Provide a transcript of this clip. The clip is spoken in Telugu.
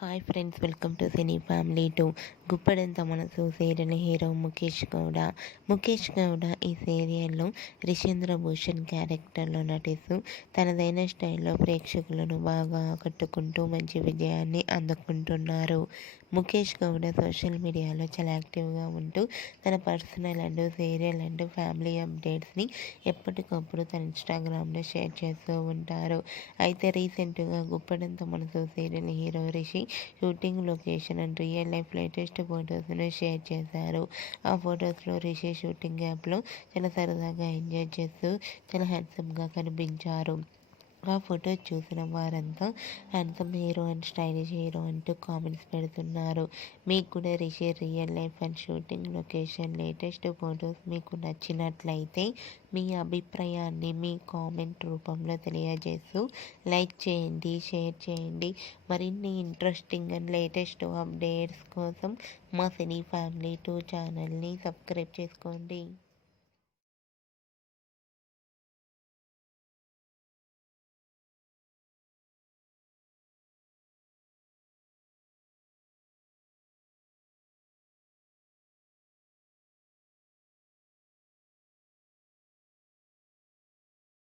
Hi friends, welcome to cine family 2. Guppedantha Manasu serial hero Mukesh Gowda ఈ సీరియల్లో రిషేంద్ర భూషణ్ క్యారెక్టర్లో నటిస్తూ తనదైన స్టైల్లో ప్రేక్షకులను బాగా ఆకట్టుకుంటూ మంచి విజయాన్ని అందుకుంటున్నారు. ముఖేష్ గౌడ సోషల్ మీడియాలో చాలా యాక్టివ్గా ఉంటూ తన personal and serial and family అప్డేట్స్ని ఎప్పటికప్పుడు తన ఇన్స్టాగ్రామ్లో షేర్ చేస్తూ ఉంటారు. అయితే రీసెంట్గా Guppedantha Manasu serial hero Rishi shooting location and real life latest ఫొటోస్ను షేర్ చేశారు. ఆ ఫొటోస్లో రిషి షూటింగ్ యాప్లో చాలా సరదాగా ఎంజాయ్ చేస్తూ చాలా హ్యాండ్సమ్గా కనిపించారు. ఆ ఫోటో చూసిన వారంతా handsome hero and stylish hero అంటూ కామెంట్స్ పెడుతున్నారు. మీకు కూడా Rishi real life and shooting location latest photos మీకు నచ్చినట్లయితే మీ అభిప్రాయాన్ని మీ కామెంట్ రూపంలో తెలియజేస్తూ లైక్ చేయండి, షేర్ చేయండి. మరిన్ని ఇంట్రెస్టింగ్ అండ్ లేటెస్ట్ అప్డేట్స్ కోసం మా సినీ ఫ్యామిలీ 2 ఛానల్ని సబ్స్క్రైబ్ చేసుకోండి.